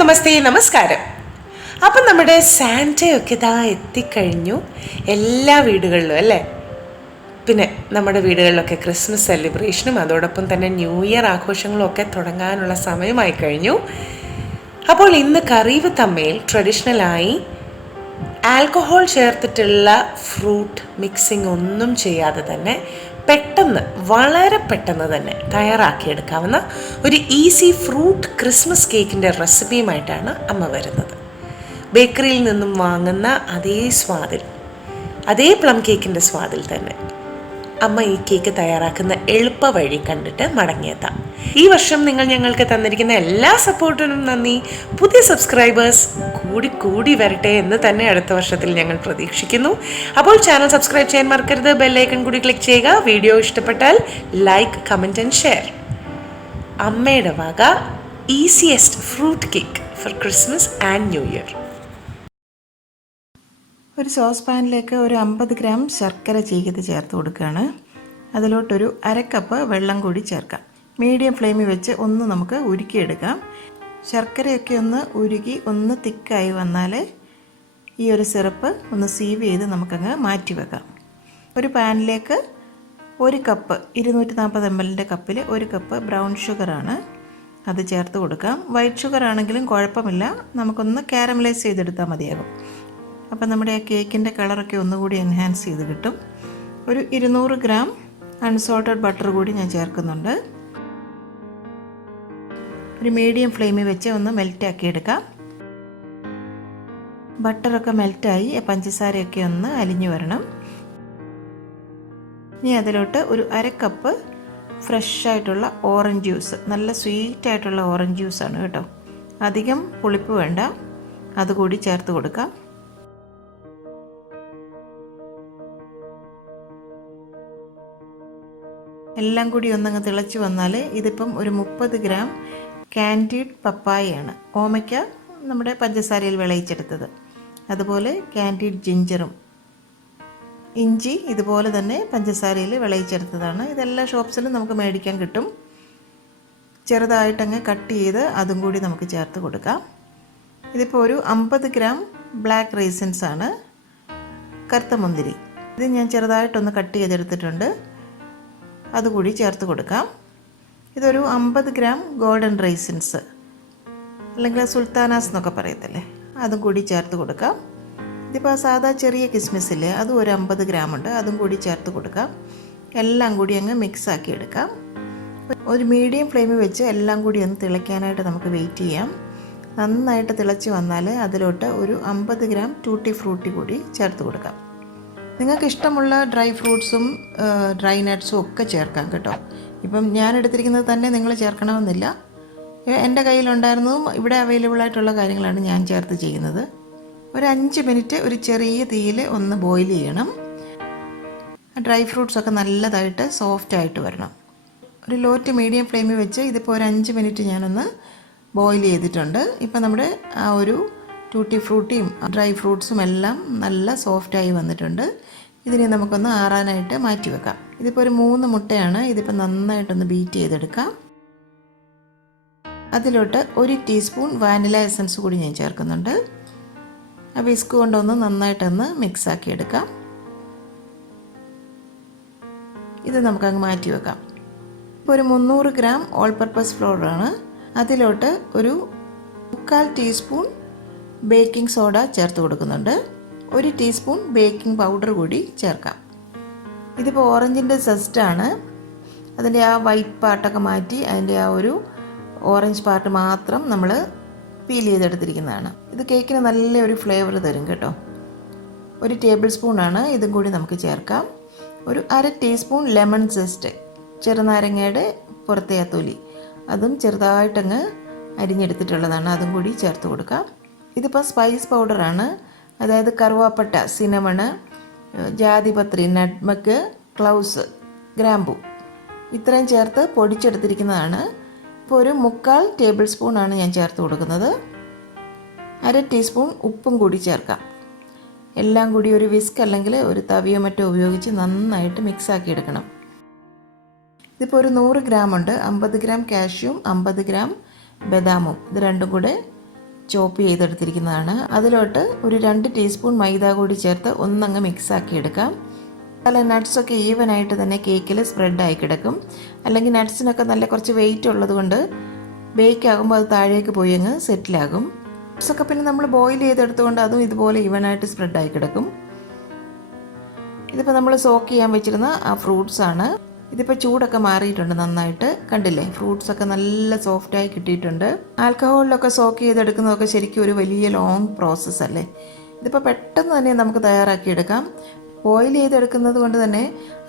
നമസ്തേ നമസ്കാരം. അപ്പം നമ്മുടെ സാന്റയൊക്കെ ഇതാ എത്തിക്കഴിഞ്ഞു എല്ലാ വീടുകളിലും അല്ലേ. പിന്നെ നമ്മുടെ വീടുകളിലൊക്കെ ക്രിസ്മസ് സെലിബ്രേഷനും അതോടൊപ്പം തന്നെ ന്യൂ ഇയർ ആഘോഷങ്ങളും ഒക്കെ തുടങ്ങാനുള്ള സമയമായി കഴിഞ്ഞു. അപ്പോൾ ഇന്ന് കറീവ് തമ്മയിൽ ട്രഡീഷണലായി ആൽക്കഹോൾ ചേർത്തിട്ടുള്ള ഫ്രൂട്ട് മിക്സിംഗ് ഒന്നും ചെയ്യാതെ തന്നെ പെട്ടെന്ന് വളരെ പെട്ടെന്ന് തന്നെ തയ്യാറാക്കിയെടുക്കാവുന്ന ഒരു ഈസി ഫ്രൂട്ട് ക്രിസ്മസ് കേക്കിൻ്റെ റെസിപ്പിയുമായിട്ടാണ് അമ്മ വരുന്നത്. ബേക്കറിയിൽ നിന്നും വാങ്ങുന്ന അതേ സ്വാദിൽ, അതേ പ്ലം കേക്കിൻ്റെ സ്വാദിൽ തന്നെ അമ്മ ഈ കേക്ക് തയ്യാറാക്കുന്ന എളുപ്പ വഴി കണ്ടിട്ട് മടങ്ങിയെത്താം. ഈ വർഷം നിങ്ങൾ ഞങ്ങൾക്ക് തന്നിരിക്കുന്ന എല്ലാ സപ്പോർട്ടിനും നന്ദി. പുതിയ സബ്സ്ക്രൈബേഴ്സ് കൂടി വരട്ടെ എന്ന് തന്നെ അടുത്ത വർഷത്തിൽ ഞങ്ങൾ പ്രതീക്ഷിക്കുന്നു. അപ്പോൾ ചാനൽ സബ്സ്ക്രൈബ് ചെയ്യാൻ മറക്കരുത്. ബെല്ലൈക്കൺ കൂടി ക്ലിക്ക് ചെയ്യുക. വീഡിയോ ഇഷ്ടപ്പെട്ടാൽ ലൈക്ക്, കമൻറ്റ് ആൻഡ് ഷെയർ. അമ്മയുടെ വക easiest fruit cake for Christmas and new year. ഒരു സോസ് പാനിലേക്ക് ഒരു 50 ഗ്രാം ശർക്കര ചീകിയത് ചേർത്ത് കൊടുക്കുകയാണ്. അതിലോട്ടൊരു അരക്കപ്പ് വെള്ളം കൂടി ചേർക്കാം. മീഡിയം ഫ്ലെയിമിൽ വെച്ച് ഒന്ന് നമുക്ക് ഉരുക്കിയെടുക്കാം. ശർക്കരയൊക്കെ ഒന്ന് ഉരുകി ഒന്ന് തിക്കായി വന്നാൽ ഈ ഒരു സിറപ്പ് ഒന്ന് സീവ് ചെയ്ത് നമുക്കങ്ങ് മാറ്റി വെക്കാം. ഒരു പാനിലേക്ക് ഒരു കപ്പ് 240 ml കപ്പിൽ ഒരു കപ്പ് ബ്രൗൺ ഷുഗറാണ്, അത് ചേർത്ത് കൊടുക്കാം. വൈറ്റ് ഷുഗർ ആണെങ്കിലും കുഴപ്പമില്ല, നമുക്കൊന്ന് കാരമലൈസ് ചെയ്തെടുത്താൽ മതിയാകും. അപ്പം നമ്മുടെ ആ കേക്കിൻ്റെ കളറൊക്കെ ഒന്നുകൂടി എൻഹാൻസ് ചെയ്ത് കിട്ടും. ഒരു 200 ഗ്രാം അൺസോൾട്ടഡ് ബട്ടർ കൂടി ഞാൻ ചേർക്കുന്നുണ്ട്. ഒരു മീഡിയം ഫ്ലെയിമിൽ വെച്ച് ഒന്ന് മെൽറ്റാക്കി എടുക്കാം. ബട്ടറൊക്കെ മെൽറ്റായി പഞ്ചസാരയൊക്കെ ഒന്ന് അലിഞ്ഞു വരണം. ഇനി അതിലോട്ട് ഒരു അരക്കപ്പ് ഫ്രഷ് ആയിട്ടുള്ള ഓറഞ്ച് ജ്യൂസ്, നല്ല സ്വീറ്റ് ആയിട്ടുള്ള ഓറഞ്ച് ജ്യൂസാണ് കേട്ടോ, അധികം പുളിപ്പ് വേണ്ട, അതുകൂടി ചേർത്ത് കൊടുക്കാം. എല്ലാം കൂടി ഒന്നങ്ങ് തിളച്ച് വന്നാൽ ഇതിപ്പം ഒരു 30 ഗ്രാം കാൻഡീഡ് പപ്പായയാണ്. ഓമയ്ക്ക നമ്മുടെ പഞ്ചസാരയിൽ വിളയിച്ചെടുത്തത്, അതുപോലെ കാൻഡീഡ് ജിഞ്ചറും ഇഞ്ചി ഇതുപോലെ തന്നെ പഞ്ചസാരയിൽ വിളയിച്ചെടുത്തതാണ്. ഇതെല്ലാ ഷോപ്സിലും നമുക്ക് മേടിക്കാൻ കിട്ടും. ചെറുതായിട്ടങ്ങ് കട്ട് ചെയ്ത് അതും കൂടി നമുക്ക് ചേർത്ത് കൊടുക്കാം. ഇതിപ്പോൾ ഒരു 50 ഗ്രാം ബ്ലാക്ക് റൈസിൻസ് ആണ്, കറുത്ത മുന്തിരി. ഇത് ഞാൻ ചെറുതായിട്ടൊന്ന് കട്ട് ചെയ്തെടുത്തിട്ടുണ്ട്, അതുകൂടി ചേർത്ത് കൊടുക്കാം. ഇതൊരു 50 ഗ്രാം ഗോൾഡൻ റൈസിൻസ് അല്ലെങ്കിൽ സുൽത്താനാസ് എന്നൊക്കെ പറയത്തില്ലേ, അതും കൂടി ചേർത്ത് കൊടുക്കാം. ഇതിപ്പോൾ സാധാ ചെറിയ കിസ്മിസ് ഇല്ലേ, അതും ഒരു 50 ഗ്രാം ഉണ്ട്, അതും കൂടി ചേർത്ത് കൊടുക്കാം. എല്ലാം കൂടി അങ്ങ് മിക്സ് ആക്കി എടുക്കാം. ഒരു മീഡിയം ഫ്ലെയിമിൽ വെച്ച് എല്ലാം കൂടി ഒന്ന് തിളയ്ക്കാനായിട്ട് നമുക്ക് വെയിറ്റ് ചെയ്യാം. നന്നായിട്ട് തിളച്ച് വന്നാൽ അതിലോട്ട് ഒരു 50 ഗ്രാം ടൂട്ടി ഫ്രൂട്ടി കൂടി ചേർത്ത് കൊടുക്കാം. നിങ്ങൾക്ക് ഇഷ്ടമുള്ള ഡ്രൈ ഫ്രൂട്ട്സും ഡ്രൈ നട്ട്സും ഒക്കെ ചേർക്കാം കേട്ടോ. ഇപ്പം ഞാൻ എടുത്തിരിക്കുന്നത് തന്നെ നിങ്ങൾ ചേർക്കണമെന്നില്ല. എൻ്റെ കയ്യിലുണ്ടായിരുന്നതും ഇവിടെ അവൈലബിൾ ആയിട്ടുള്ള കാര്യങ്ങളാണ് ഞാൻ ചേർത്ത് ചെയ്യുന്നത്. ഒരു 5 മിനിറ്റ് ഒരു ചെറിയ തീയിൽ ഒന്ന് ബോയിൽ ചെയ്യണം. ഡ്രൈ ഫ്രൂട്ട്സൊക്കെ നല്ലതായിട്ട് സോഫ്റ്റായിട്ട് വരണം. ഒരു ലോ ടു മീഡിയം ഫ്ലെയിമിൽ വെച്ച് ഇതിപ്പോൾ ഒരു 5 മിനിറ്റ് ഞാനൊന്ന് ബോയിൽ ചെയ്തിട്ടുണ്ട്. ഇപ്പം നമ്മുടെ ആ ഒരു ടൂട്ടി ഫ്രൂട്ടിയും ഡ്രൈ ഫ്രൂട്ട്സും എല്ലാം നല്ല സോഫ്റ്റായി വന്നിട്ടുണ്ട്. ഇതിനെ നമുക്കൊന്ന് ആറാനായിട്ട് മാറ്റി വെക്കാം. ഇതിപ്പോൾ ഒരു 3 മുട്ടയാണ്, ഇതിപ്പോൾ നന്നായിട്ടൊന്ന് ബീറ്റ് ചെയ്തെടുക്കാം. അതിലോട്ട് 1 ടീസ്പൂൺ വാനില എസൻസ് കൂടി ഞാൻ ചേർക്കുന്നുണ്ട്. ആ വിസ്ക് കൊണ്ടൊന്ന് നന്നായിട്ടൊന്ന് മിക്സാക്കി എടുക്കാം. ഇത് നമുക്കങ്ങ് മാറ്റി വെക്കാം. ഇപ്പോൾ ഒരു 300 ഗ്രാം ഓൾ പർപ്പസ് ഫ്ലോറാണ്, അതിലോട്ട് ഒരു 1/4 ടീസ്പൂൺ ബേക്കിംഗ് സോഡ ചേർത്ത് കൊടുക്കുന്നുണ്ട്. 1 ടീസ്പൂൺ ബേക്കിംഗ് പൗഡർ കൂടി ചേർക്കാം. ഇതിപ്പോൾ ഓറഞ്ചിൻ്റെ സെസ്റ്റാണ്, അതിൻ്റെ ആ വൈറ്റ് പാർട്ടൊക്കെ മാറ്റി അതിൻ്റെ ആ ഒരു ഓറഞ്ച് പാർട്ട് മാത്രം നമ്മൾ പീൽ ചെയ്തെടുത്തിരിക്കുന്നതാണ്. ഇത് കേക്കിന് നല്ലൊരു ഫ്ലേവർ തരും കേട്ടോ. 1 ടേബിൾ സ്പൂണാണ്, ഇതും കൂടി നമുക്ക് ചേർക്കാം. ഒരു 1/2 ടീസ്പൂൺ ലെമൺ സെസ്റ്റ്, ചെറുനാരങ്ങയുടെ പുറത്തെ ആ തൊലി, അതും ചെറുതായിട്ടങ്ങ് അരിഞ്ഞെടുത്തിട്ടുള്ളതാണ്, അതും കൂടി ചേർത്ത് കൊടുക്കാം. ഇതിപ്പോൾ സ്പൈസ് പൗഡറാണ്, അതായത് കറുവാപ്പട്ട, സിനമണ്, ജാതിപത്രി, നട്ട്മഗ്, ക്ലൗസ്, ഗ്രാമ്പു ഇത്രയും ചേർത്ത് പൊടിച്ചെടുത്തിരിക്കുന്നതാണ്. ഇപ്പോൾ ഒരു 3/4 ടേബിൾ സ്പൂണാണ് ഞാൻ ചേർത്ത് കൊടുക്കുന്നത്. 1/2 ടീസ്പൂൺ ഉപ്പും കൂടി ചേർക്കാം. എല്ലാം കൂടി ഒരു വിസ്ക് അല്ലെങ്കിൽ ഒരു തവിയോ മറ്റോ ഉപയോഗിച്ച് നന്നായിട്ട് മിക്സാക്കി എടുക്കണം. ഇതിപ്പോൾ ഒരു 100 ഗ്രാം ഉണ്ട്. 50 ഗ്രാം കാഷ്യൂം 50 ഗ്രാം ബദാമും ഇത് രണ്ടും കൂടെ ചോപ്പ് ചെയ്തെടുത്തിരിക്കുന്നതാണ്. അതിലോട്ട് ഒരു 2 ടീസ്പൂൺ മൈദ കൂടി ചേർത്ത് ഒന്നങ്ങ് മിക്സാക്കി എടുക്കാം. അല്ല, നട്ട്സൊക്കെ ഈവനായിട്ട് തന്നെ കേക്കിൽ സ്പ്രെഡായി കിടക്കും. അല്ലെങ്കിൽ നട്ട്സിനൊക്കെ നല്ല കുറച്ച് വെയിറ്റ് ഉള്ളത് കൊണ്ട് ബേക്ക് ആകുമ്പോൾ അത് താഴേക്ക് പോയി അങ്ങ് സെറ്റിലാകും. നട്ട്സൊക്കെ പിന്നെ നമ്മൾ ബോയിൽ ചെയ്തെടുത്തുകൊണ്ട് അതും ഇതുപോലെ ഈവനായിട്ട് സ്പ്രെഡായി കിടക്കും. ഇതിപ്പോൾ നമ്മൾ സോക്ക് ചെയ്യാൻ വെച്ചിരുന്ന ആ ഫ്രൂട്ട്സാണ്. ഇതിപ്പോൾ ചൂടൊക്കെ മാറിയിട്ടുണ്ട് നന്നായിട്ട്. കണ്ടില്ലേ, ഫ്രൂട്ട്സൊക്കെ നല്ല സോഫ്റ്റായി കിട്ടിയിട്ടുണ്ട്. ആൽക്കഹോളിലൊക്കെ സോക്ക് ചെയ്തെടുക്കുന്നതൊക്കെ ശരിക്കും ഒരു വലിയ ലോങ് പ്രോസസ്സ് അല്ലേ. ഇതിപ്പോൾ പെട്ടെന്ന് തന്നെ നമുക്ക് തയ്യാറാക്കിയെടുക്കാം. ബോയിൽ ചെയ്തെടുക്കുന്നത് കൊണ്ട് തന്നെ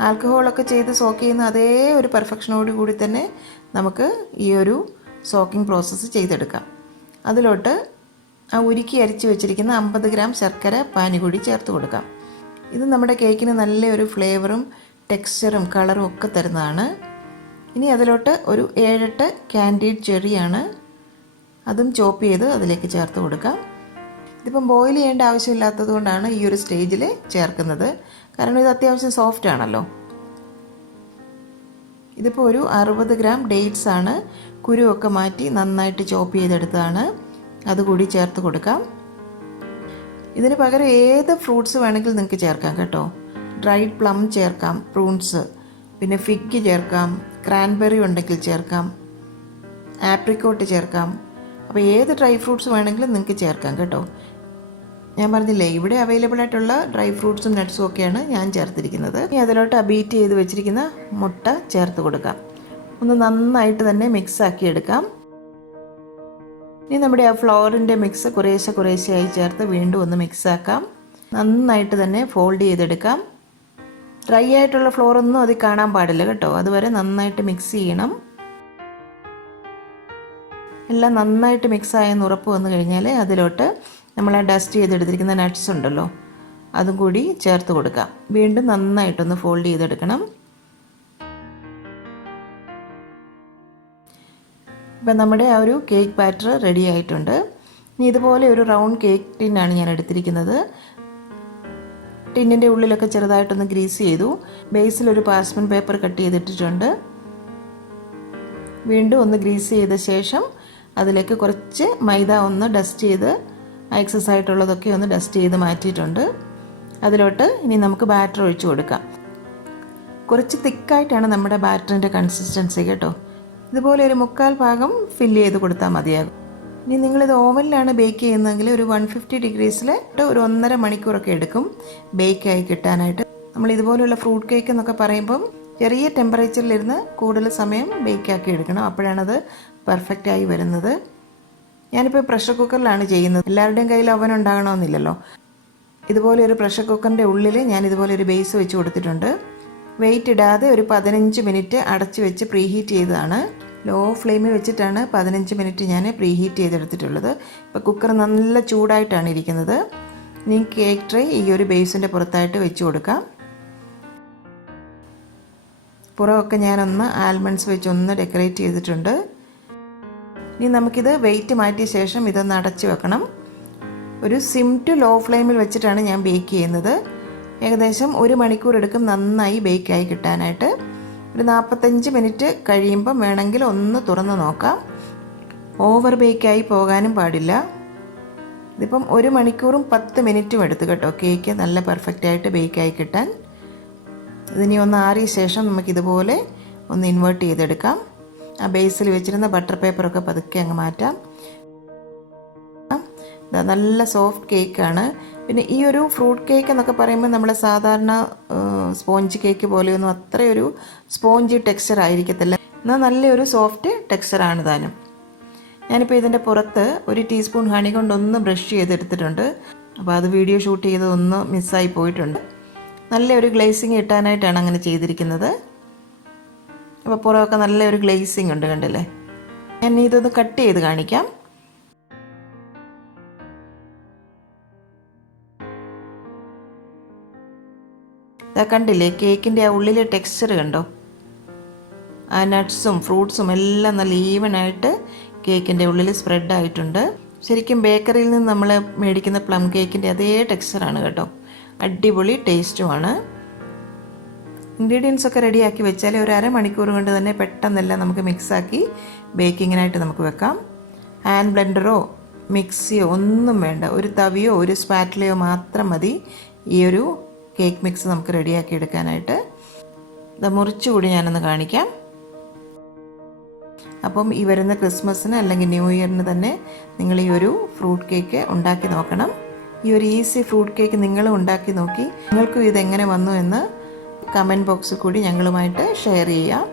ആൽക്കഹോളൊക്കെ ചെയ്ത് സോക്ക് ചെയ്യുന്ന അതേ ഒരു പെർഫെക്ഷനോട് കൂടി തന്നെ നമുക്ക് ഈ ഒരു സോക്കിംഗ് പ്രോസസ്സ് ചെയ്തെടുക്കാം. അതിലോട്ട് ആ ഉരുക്കി അരിച്ച് വെച്ചിരിക്കുന്ന 50 ഗ്രാം ശർക്കര പാനി കൂടി ചേർത്ത് കൊടുക്കാം. ഇത് നമ്മുടെ കേക്കിന് നല്ലൊരു ഫ്ലേവറും ടെക്സ്ചറും കളറും ഒക്കെ തരുന്നതാണ്. ഇനി അതിലോട്ട് ഒരു 7-8 കാൻഡീഡ് ചെറിയാണ്, അതും ചോപ്പ് ചെയ്ത് അതിലേക്ക് ചേർത്ത് കൊടുക്കാം. ഇതിപ്പം ബോയിൽ ചെയ്യേണ്ട ആവശ്യമില്ലാത്തത് കൊണ്ടാണ് ഈ ഒരു സ്റ്റേജിൽ ചേർക്കുന്നത്, കാരണം ഇത് അത്യാവശ്യം സോഫ്റ്റ് ആണല്ലോ. ഇതിപ്പോൾ ഒരു 60 ഗ്രാം ഡേറ്റ്സ് ആണ്, കുരുവൊക്കെ മാറ്റി നന്നായിട്ട് ചോപ്പ് ചെയ്തെടുത്തതാണ്, അതുകൂടി ചേർത്ത് കൊടുക്കാം. ഇതിന് പകരം ഏത് ഫ്രൂട്ട്സ് വേണമെങ്കിലും നിങ്ങൾക്ക് ചേർക്കാം കേട്ടോ. ഡ്രൈഡ് പ്ലം ചേർക്കാം, പ്രൂൺസ്, പിന്നെ ഫിഗ് ചേർക്കാം, ക്രാൻബെറി ഉണ്ടെങ്കിൽ ചേർക്കാം, ആപ്രിക്കോട്ട് ചേർക്കാം. അപ്പോൾ ഏത് ഡ്രൈ ഫ്രൂട്ട്സ് വേണമെങ്കിലും നിങ്ങൾക്ക് ചേർക്കാം കേട്ടോ. ഞാൻ പറഞ്ഞില്ലേ, ഇവിടെ അവൈലബിൾ ആയിട്ടുള്ള ഡ്രൈ ഫ്രൂട്ട്സും നട്ട്സും ഒക്കെയാണ് ഞാൻ ചേർത്തിരിക്കുന്നത്. ഇനി അതിലോട്ട് ബീറ്റ് ചെയ്ത് വെച്ചിരിക്കുന്ന മുട്ട ചേർത്ത് കൊടുക്കാം. ഒന്ന് നന്നായിട്ട് തന്നെ മിക്സ് ആക്കി എടുക്കാം. ഇനി നമ്മുടെ ആ ഫ്ലോറിൻ്റെ മിക്സ് കുറേശ്ശെയായി ചേർത്ത് വീണ്ടും ഒന്ന് മിക്സ് ആക്കാം. നന്നായിട്ട് തന്നെ ഫോൾഡ് ചെയ്തെടുക്കാം. ഡ്രൈ ആയിട്ടുള്ള ഫ്ലോറൊന്നും അതിൽ കാണാൻ പാടില്ല കേട്ടോ. അതുവരെ നന്നായിട്ട് മിക്സ് ചെയ്യണം. എല്ലാം നന്നായിട്ട് മിക്സ് ആയെന്ന് ഉറപ്പ് വന്നു കഴിഞ്ഞാൽ അതിലോട്ട് നമ്മൾ ആ ഡസ്റ്റ് ചെയ്തെടുത്തിരിക്കുന്ന നട്ട്സ് ഉണ്ടല്ലോ, അതും കൂടി ചേർത്ത് കൊടുക്കാം. വീണ്ടും നന്നായിട്ടൊന്ന് ഫോൾഡ് ചെയ്തെടുക്കണം. ഇപ്പം നമ്മുടെ ആ ഒരു കേക്ക് ബാറ്റർ റെഡി ആയിട്ടുണ്ട്. ഇനി ഇതുപോലെ ഒരു റൗണ്ട് കേക്ക് ടിന്നാണ് ഞാൻ എടുത്തിരിക്കുന്നത്. ടിന്നിൻ്റെ ഉള്ളിലൊക്കെ ചെറുതായിട്ടൊന്ന് ഗ്രീസ് ചെയ്തു. ബേസിലൊരു പാർച്ച്മെൻറ്റ് പേപ്പർ കട്ട് ചെയ്തിട്ടിട്ടുണ്ട്. വീണ്ടും ഒന്ന് ഗ്രീസ് ചെയ്ത ശേഷം അതിലേക്ക് കുറച്ച് മൈദ ഒന്ന് ഡസ്റ്റ് ചെയ്ത്, എക്സസ് ആയിട്ടുള്ളതൊക്കെ ഒന്ന് ഡസ്റ്റ് ചെയ്ത് മാറ്റിയിട്ടുണ്ട്. അതിലോട്ട് ഇനി നമുക്ക് ബാറ്റർ ഒഴിച്ചു കൊടുക്കാം. കുറച്ച് തിക്കായിട്ടാണ് നമ്മുടെ ബാറ്ററിൻ്റെ കൺസിസ്റ്റൻസി കേട്ടോ. ഇതുപോലെ ഒരു 1/4 ഭാഗം ഫില്ല് ചെയ്ത് കൊടുത്താൽ മതിയാകും. ഇനി നിങ്ങളിത് ഓവനിലാണ് ബേക്ക് ചെയ്യുന്നതെങ്കിൽ ഒരു 150 ഡിഗ്രീസിൽ ഒരു 1.5 മണിക്കൂറൊക്കെ എടുക്കും ബേക്കായി കിട്ടാനായിട്ട്. നമ്മൾ ഇതുപോലെയുള്ള ഫ്രൂട്ട് കേക്ക് എന്നൊക്കെ പറയുമ്പം ചെറിയ ടെമ്പറേച്ചറിലിരുന്ന് കൂടുതൽ സമയം ബേക്കാക്കി എടുക്കണം, അപ്പോഴാണത് പെർഫെക്റ്റായി വരുന്നത്. ഞാനിപ്പോൾ പ്രഷർ കുക്കറിലാണ് ചെയ്യുന്നത്. എല്ലാവരുടെയും കയ്യിൽ ഓവൻ ഉണ്ടാകണമെന്നില്ലല്ലോ. ഇതുപോലെ ഒരു പ്രഷർ കുക്കറിൻ്റെ ഉള്ളിൽ ഞാൻ ഇതുപോലെ ഒരു ബേസ് വെച്ച് കൊടുത്തിട്ടുണ്ട്. വെയിറ്റ് ഇടാതെ ഒരു 15 മിനിറ്റ് അടച്ച് വെച്ച് പ്രീഹീറ്റ് ചെയ്തതാണ്. ലോ ഫ്ലെയിമിൽ വെച്ചിട്ടാണ് 15 മിനിറ്റ് ഞാൻ പ്രീഹീറ്റ് ചെയ്തെടുത്തിട്ടുള്ളത്. ഇപ്പോൾ കുക്കർ നല്ല ചൂടായിട്ടാണ് ഇരിക്കുന്നത്. ഇനി കേക്ക് ട്രേ ഈ ഒരു ബേസിൻ്റെ പുറത്തായിട്ട് വെച്ച് കൊടുക്കാം. പുറമൊക്കെ ഞാനൊന്ന് ആൽമണ്ട്സ് വെച്ചൊന്ന് ഡെക്കറേറ്റ് ചെയ്തിട്ടുണ്ട്. ഇനി നമുക്കിത് വെയിറ്റ് മാറ്റിയ ശേഷം ഇതൊന്ന് അടച്ച് വെക്കണം. ഒരു സിം ടു ലോ ഫ്ലെയിമിൽ വെച്ചിട്ടാണ് ഞാൻ ബേക്ക് ചെയ്യുന്നത്. ഏകദേശം 1 മണിക്കൂർ എടുക്കും നന്നായി ബേക്കായി കിട്ടാനായിട്ട്. ഒരു 45 മിനിറ്റ് കഴിയുമ്പം വേണമെങ്കിൽ ഒന്ന് തുറന്ന് നോക്കാം. ഓവർ ബേക്കായി പോകാനും പാടില്ല. ഇതിപ്പം 1 മണിക്കൂറും 10 മിനിറ്റും എടുത്തു കേട്ടോ കേക്ക് നല്ല പെർഫെക്റ്റായിട്ട് ബേക്കായി കിട്ടാൻ. ഇതിനി ഒന്ന് ആറിയ ശേഷം നമുക്കിതുപോലെ ഒന്ന് ഇൻവേർട്ട് ചെയ്തെടുക്കാം. ആ ബേസിൽ വെച്ചിരുന്ന ബട്ടർ പേപ്പറൊക്കെ പതുക്കെ അങ്ങ് മാറ്റാം. നല്ല സോഫ്റ്റ് കേക്കാണ്. പിന്നെ ഈ ഒരു ഫ്രൂട്ട് കേക്ക് എന്നൊക്കെ പറയുമ്പോൾ നമ്മൾ സാധാരണ സ്പോഞ്ച് കേക്ക് പോലെയൊന്നും അത്രയൊരു സ്പോഞ്ചി ടെക്സ്ചർ ആയിരിക്കത്തില്ല, എന്നാൽ നല്ലൊരു സോഫ്റ്റ് ടെക്സ്ചറാണ് താനും. ഞാനിപ്പോൾ ഇതിൻ്റെ പുറത്ത് 1 ടീസ്പൂൺ ഹണി കൊണ്ടൊന്ന് ബ്രഷ് ചെയ്തെടുത്തിട്ടുണ്ട്. അപ്പോൾ അത് വീഡിയോ ഷൂട്ട് ചെയ്തതൊന്ന് മിസ്സായി പോയിട്ടുണ്ട്. നല്ലൊരു ഗ്ലേസിങ് കിട്ടാനായിട്ടാണ് അങ്ങനെ ചെയ്തിരിക്കുന്നത്. അപ്പോൾ പുറമൊക്കെ നല്ലൊരു ഗ്ലേസിങ് ഉണ്ട്, കണ്ടില്ലേ. ഞാൻ ഇതൊന്ന് കട്ട് ചെയ്ത് കാണിക്കാം. ഇതാ കണ്ടില്ലേ, കേക്കിൻ്റെ ആ ഉള്ളിലെ ടെക്സ്ചർ കണ്ടോ. ആ നട്ട്സും ഫ്രൂട്ട്സും എല്ലാം നല്ല ഈവനായിട്ട് കേക്കിൻ്റെ ഉള്ളിൽ സ്പ്രെഡ് ആയിട്ടുണ്ട്. ശരിക്കും ബേക്കറിയിൽ നിന്ന് നമ്മൾ മേടിക്കുന്ന പ്ലം കേക്കിൻ്റെ അതേ ടെക്സ്ചറാണ് കേട്ടോ. അടിപൊളി ടേസ്റ്റുമാണ്. ഇൻഗ്രീഡിയൻസ് ഒക്കെ റെഡിയാക്കി വെച്ചാൽ ഒരു 1/2 മണിക്കൂർ കൊണ്ട് തന്നെ പെട്ടെന്നെല്ലാം നമുക്ക് മിക്സാക്കി ബേക്കിങ്ങിനായിട്ട് നമുക്ക് വെക്കാം. ഹാൻഡ് ബ്ലെൻഡറോ മിക്സിയോ ഒന്നും വേണ്ട, ഒരു തവിയോ ഒരു സ്പാറ്റിലയോ മാത്രം മതി ഈ ഒരു കേക്ക് മിക്സ് നമുക്ക് റെഡിയാക്കി എടുക്കാനായിട്ട്. ഇത് മുറിച്ചുകൂടി ഞാനൊന്ന് കാണിക്കാം. അപ്പം ഈ വരുന്ന ക്രിസ്മസിന് അല്ലെങ്കിൽ ന്യൂ ഇയറിന് തന്നെ നിങ്ങൾ ഈ ഒരു ഫ്രൂട്ട് കേക്ക് ഉണ്ടാക്കി നോക്കണം. ഈ ഒരു ഈസി ഫ്രൂട്ട് കേക്ക് നിങ്ങളും ഉണ്ടാക്കി നോക്കി നിങ്ങൾക്കും ഇതെങ്ങനെ വന്നു എന്ന് കമൻറ്റ് ബോക്സിൽ കൂടി ഞങ്ങളുമായിട്ട് ഷെയർ ചെയ്യാം.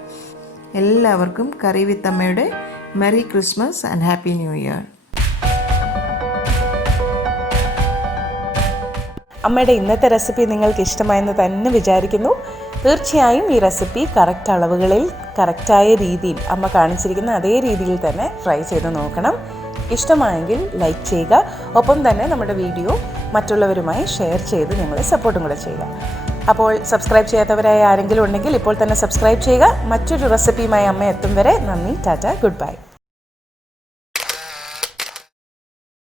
എല്ലാവർക്കും കറി വിത്ത് അമ്മയുടെ merry Christmas and happy new year. അമ്മയുടെ ഇന്നത്തെ റെസിപ്പി നിങ്ങൾക്ക് ഇഷ്ടമായെന്ന് തന്നെ വിചാരിക്കുന്നു. തീർച്ചയായും ഈ റെസിപ്പി കറക്റ്റ് അളവുകളിൽ കറക്റ്റായ രീതിയിൽ അമ്മ കാണിച്ചിരിക്കുന്ന അതേ രീതിയിൽ തന്നെ ട്രൈ ചെയ്ത് നോക്കണം. ഇഷ്ടമായെങ്കിൽ ലൈക്ക് ചെയ്യുക. ഒപ്പം തന്നെ നമ്മുടെ വീഡിയോ മറ്റുള്ളവരുമായി ഷെയർ ചെയ്ത് ഞങ്ങളെ സപ്പോർട്ടും കൂടെ ചെയ്യുക. അപ്പോൾ സബ്സ്ക്രൈബ് ചെയ്യാത്തവരായ ആരെങ്കിലും ഉണ്ടെങ്കിൽ ഇപ്പോൾ തന്നെ സബ്സ്ക്രൈബ് ചെയ്യുക. മറ്റൊരു റെസിപ്പിയുമായി അമ്മ എത്തും വരെ നന്ദി, ടാറ്റ, ഗുഡ് ബൈ.